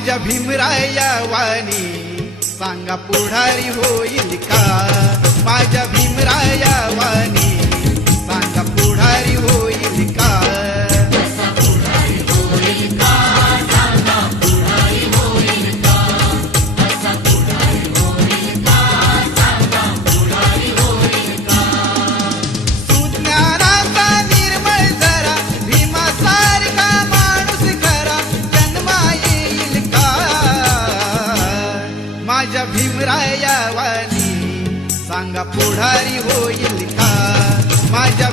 माझ्या भीमराया वाणी सांगा पुढारी होईल का? माझ्या भीमराया वाणी सांगा पुढारी होईल का? सुज्ञानाचा निर्मळ जरा भीमासारखा माणूस खरा जन्मा येईल का? माझ्या भीमराया वाणी सांगा पुढारी होईल का? माझ्या